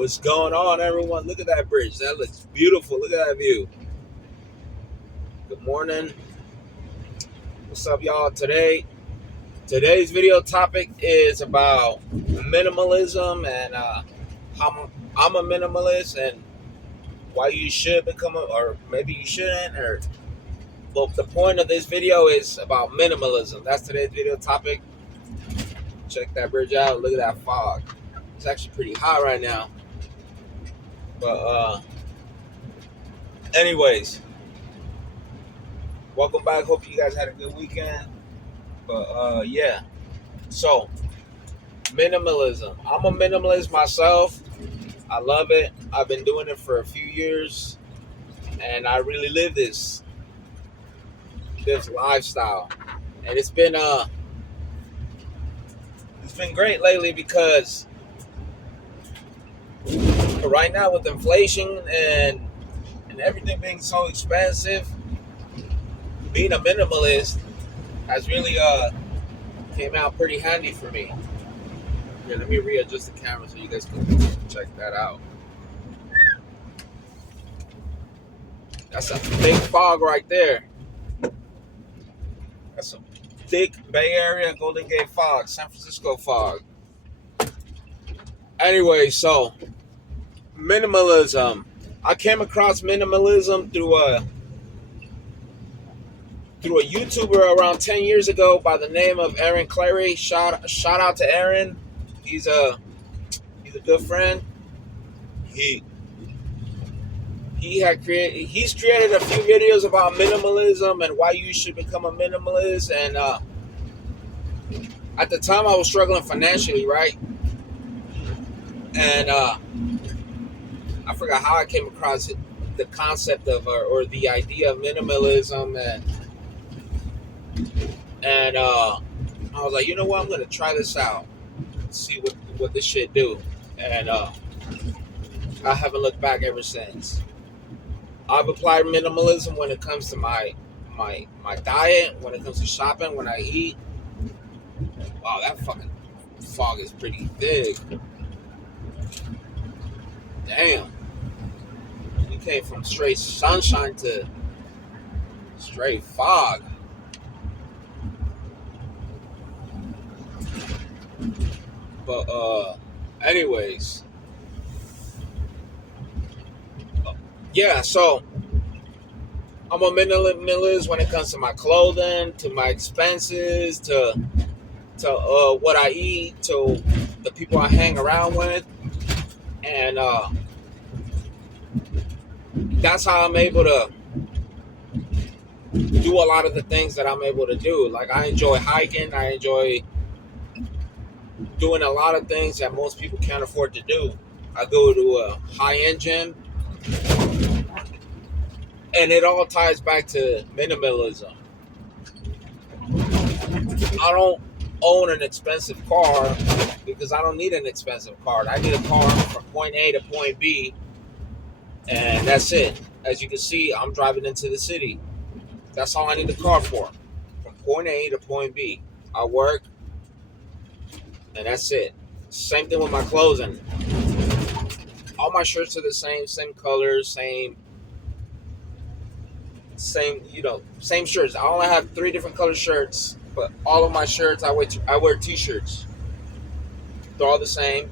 What's going on, everyone? Look at that bridge. That looks beautiful. Look at that view. Good morning. What's up, y'all? Today's video topic is about minimalism and how I'm a minimalist and why you should become or maybe you shouldn't. But the point of this video is about minimalism. That's today's video topic. Check that bridge out. Look at that fog. It's actually pretty hot right now. But anyways, welcome back. Hope you guys had a good weekend. But yeah. So minimalism. I'm a minimalist myself. I love it. I've been doing it for a few years, and I really live this lifestyle. And it's been great lately because right now with inflation and everything being so expensive, being a minimalist has really came out pretty handy for me. Here, let me readjust the camera so you guys can check that out. That's a big fog right there. That's a thick Bay Area, Golden Gate fog, San Francisco fog. Anyway, so minimalism. I came across minimalism through a YouTuber around 10 years ago by the name of Aaron Clary. Shout out to Aaron. He's a good friend. He's created a few videos about minimalism and why you should become a minimalist. And at the time I was struggling financially, right? And I forgot how I came across it, the concept of or the idea of minimalism, and I was like, you know what, I'm gonna try this out, see what this shit do, and I haven't looked back ever since. I've applied minimalism when it comes to my diet, when it comes to shopping, when I eat. Wow, that fucking fog is pretty thick. Damn. We came from straight sunshine to straight fog. But anyways. Yeah, so I'm a minimalist when it comes to my clothing, to my expenses, to what I eat, to the people I hang around with, and that's how I'm able to do a lot of the things that I'm able to do. Like, I enjoy hiking. I enjoy doing a lot of things that most people can't afford to do. I go to a high-end gym, and it all ties back to minimalism. I don't own an expensive car because I don't need an expensive car. I need a car from point A to point B, and that's it. As you can see, I'm driving into the city. That's all I need the car for, from point A to point B. I work, and that's it. Same thing with my clothing. All my shirts are the same colors, same shirts. I only have 3 different color shirts, but all of my shirts, I wear t-shirts. They're all the same.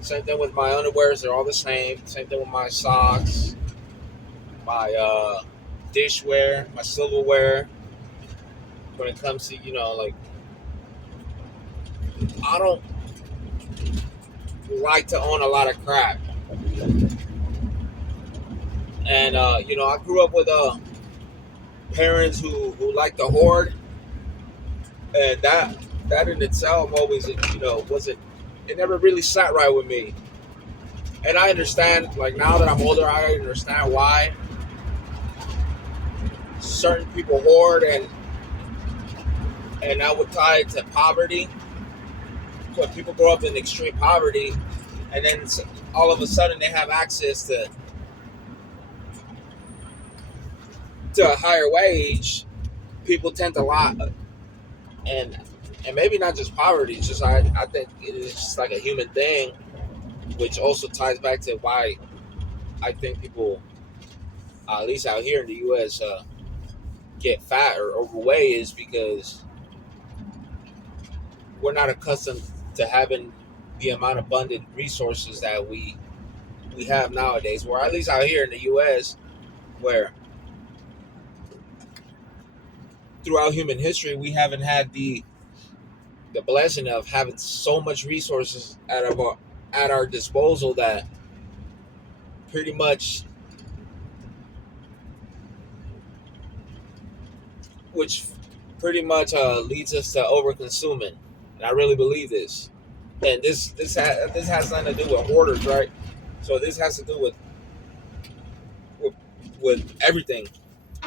Same thing with my underwears, they're all the same. Same thing with my socks, my dishware, my silverware. When it comes to, like, I don't like to own a lot of crap. And I grew up with parents who like to hoard, and that in itself always wasn't, it never really sat right with me. And I understand, like, now that I'm older, I understand why certain people hoard, and I would tie it to poverty. When people grow up in extreme poverty, and then all of a sudden they have access to a higher wage, people tend to lie, and maybe not just poverty. It's just I think it is just like a human thing. which also ties back to why I think people, at least out here in the U.S., get fat or overweight, is because we're not accustomed to having the amount of abundant resources that we have nowadays. Or at least out here in the U.S., where throughout human history we haven't had the blessing of having so much resources at our disposal that pretty much, which pretty much leads us to over consuming. And I really believe this. And this has nothing to do with hoarders, right? So this has to do with, with everything,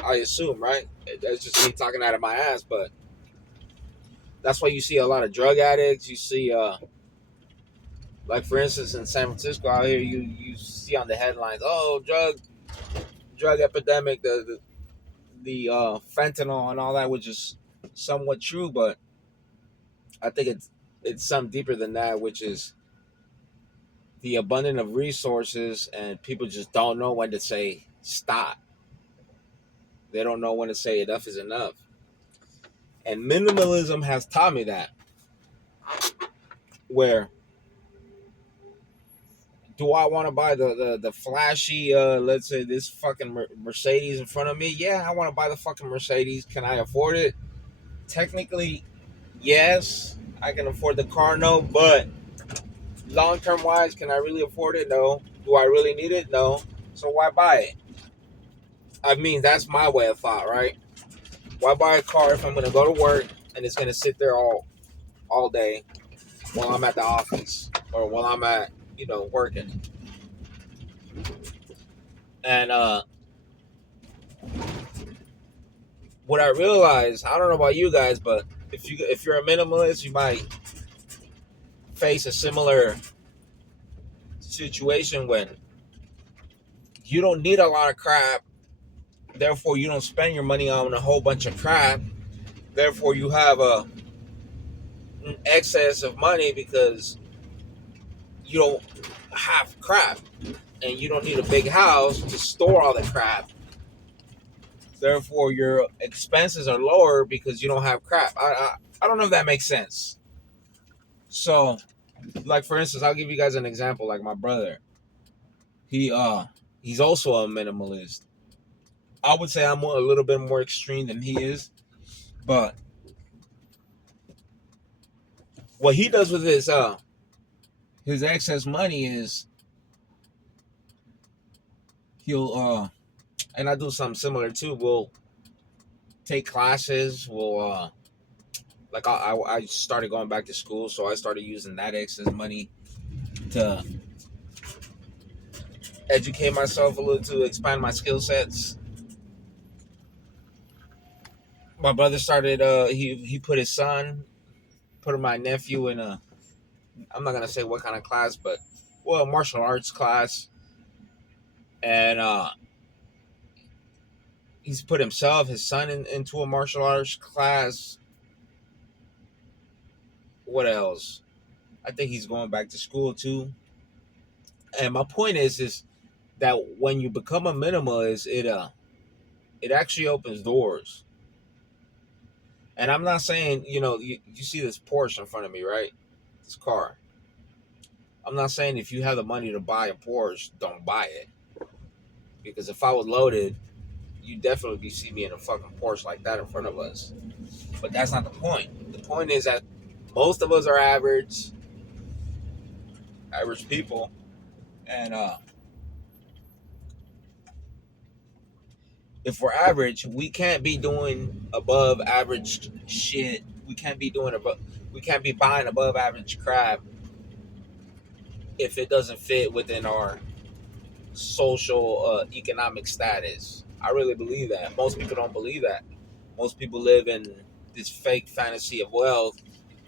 I assume, right? That's just me talking out of my ass, but that's why you see a lot of drug addicts. You see, like for instance, in San Francisco out here, you see on the headlines, oh, drug epidemic, the fentanyl and all that, which is somewhat true, but I think it's something deeper than that, which is the abundance of resources, and people just don't know when to say stop. They don't know when to say enough is enough. And minimalism has taught me that. Where do I want to buy the flashy, let's say this fucking Mercedes in front of me? Yeah, I want to buy the fucking Mercedes. Can I afford it? Technically, yes, I can afford the car, no, but long term wise, can I really afford it? No. Do I really need it? No. So why buy it? I mean, that's my way of thought, right? Why buy a car if I'm gonna go to work and it's gonna sit there all day while I'm at the office or while I'm at working? And what I realized, I don't know about you guys, but if you're a minimalist, you might face a similar situation when you don't need a lot of crap, therefore you don't spend your money on a whole bunch of crap, therefore you have an excess of money because you don't have crap and you don't need a big house to store all the crap. Therefore, your expenses are lower because you don't have crap. I don't know if that makes sense. So, like for instance, I'll give you guys an example. Like my brother, he he's also a minimalist. I would say I'm a little bit more extreme than he is, but what he does with his excess money is he'll and I do something similar too. We'll take classes. We'll like I started going back to school, so I started using that excess money to educate myself a little, to expand my skill sets. My brother started. He put his son, put my nephew in a. I'm not gonna say what kind of class, but well, martial arts class, and he's put himself, his son, into a martial arts class. What else? I think he's going back to school too. And my point is that when you become a minimalist, it actually opens doors. And I'm not saying, you see this Porsche in front of me, right? This car. I'm not saying if you have the money to buy a Porsche, don't buy it. Because if I was loaded, you definitely be see me in a fucking Porsche like that in front of us. But that's not the point. The point is that most of us are average people. And if we're average, we can't be doing above average shit. We can't be buying above average crap if it doesn't fit within our social economic status. I really believe that. Most people don't believe that. Most people live in this fake fantasy of wealth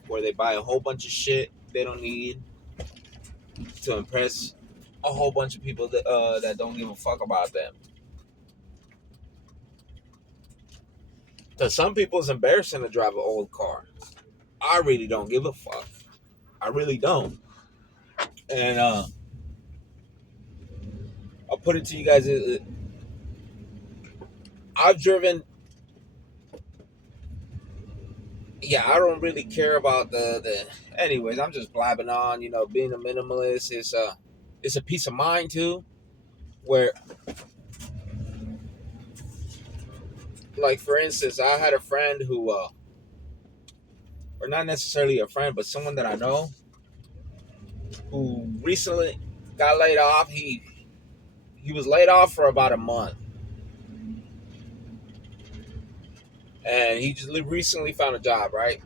where they buy a whole bunch of shit they don't need to impress a whole bunch of people that don't give a fuck about them. To some people, it's embarrassing to drive an old car. I really don't give a fuck. I really don't. And I'll put it to you guys. I've driven. Yeah, I don't really care about the. Anyways, I'm just blabbing on. You know, being a minimalist is it's a peace of mind too. Where, like for instance, I had a friend who, or not necessarily a friend, but someone that I know who recently got laid off. He was laid off for about a month, and he just recently found a job, right?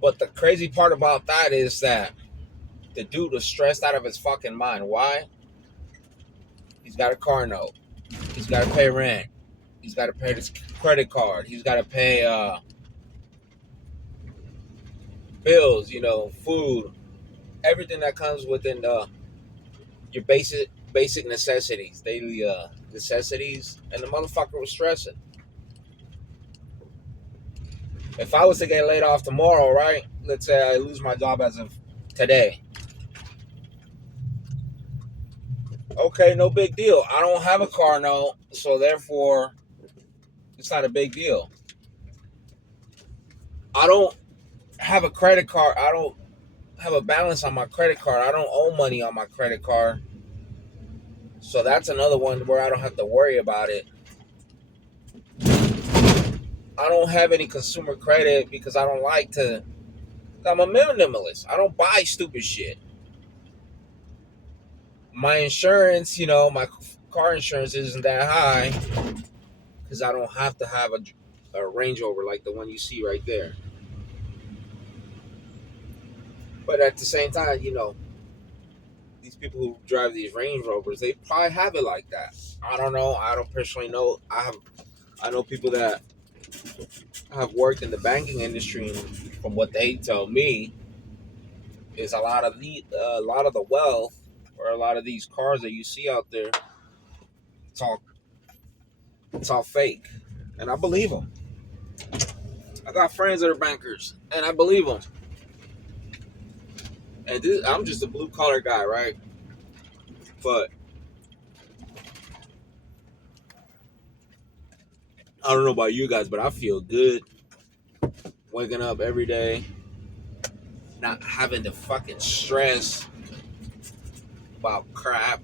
But the crazy part about that is that the dude was stressed out of his fucking mind. Why? He's got a car note. He's got to pay rent. He's got to pay his credit card. He's got to pay bills, you know, food, everything that comes within your basic necessities, daily necessities. And the motherfucker was stressing. If I was to get laid off tomorrow, right? Let's say I lose my job as of today. Okay, no big deal. I don't have a car note, so therefore it's not a big deal. I don't have a credit card. I don't have a balance on my credit card. I don't owe money on my credit card. So that's another one where I don't have to worry about it. I don't have any consumer credit because I don't like to. I'm a minimalist. I don't buy stupid shit. My insurance, you know, my car insurance isn't that high because I don't have to have a Range Rover like the one you see right there. But at the same time, you know, these people who drive these Range Rovers, they probably have it like that. I don't know. I don't personally know. I know people that have worked in the banking industry, and from what they tell me, is a lot of the wealth or a lot of these cars that you see out there. It's all fake, and I believe them. I got friends that are bankers, and I believe them. And I'm just a blue collar guy, right? But I don't know about you guys, but I feel good waking up every day, not having to fucking stress about crap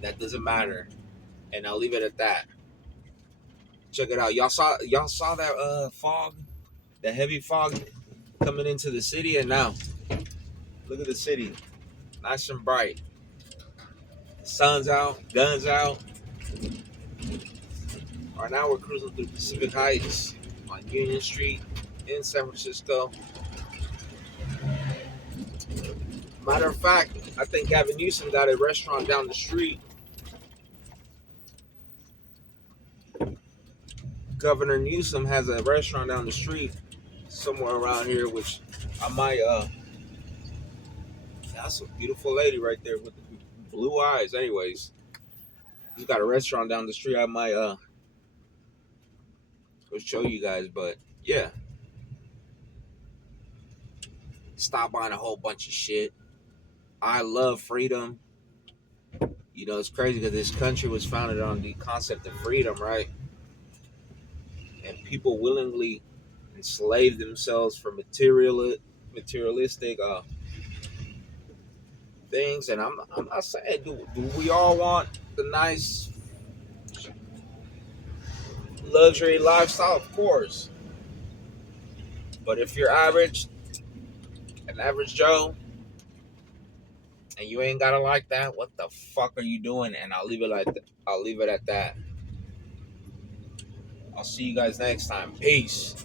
that doesn't matter. And I'll leave it at that. Check it out. Y'all saw that fog, the heavy fog coming into the city, and now look at the city, nice and bright. Sun's out, guns out. Right now we're cruising through Pacific Heights on Union Street in San Francisco. Matter of fact, I think Gavin Newsom got a restaurant down the street. Governor Newsom has a restaurant down the street somewhere around here, which I might that's a beautiful lady right there with the blue eyes. Anyways, he's got a restaurant down the street. I might go show you guys, but yeah. Stop buying a whole bunch of shit. I love freedom. You know, it's crazy because this country was founded on the concept of freedom, right? And people willingly enslave themselves for materialistic things. And I'm not saying do we all want the nice luxury lifestyle? Of course. But if you're an average Joe, and you ain't gotta like that, what the fuck are you doing? And I'll leave it at that. I'll see you guys next time. Peace.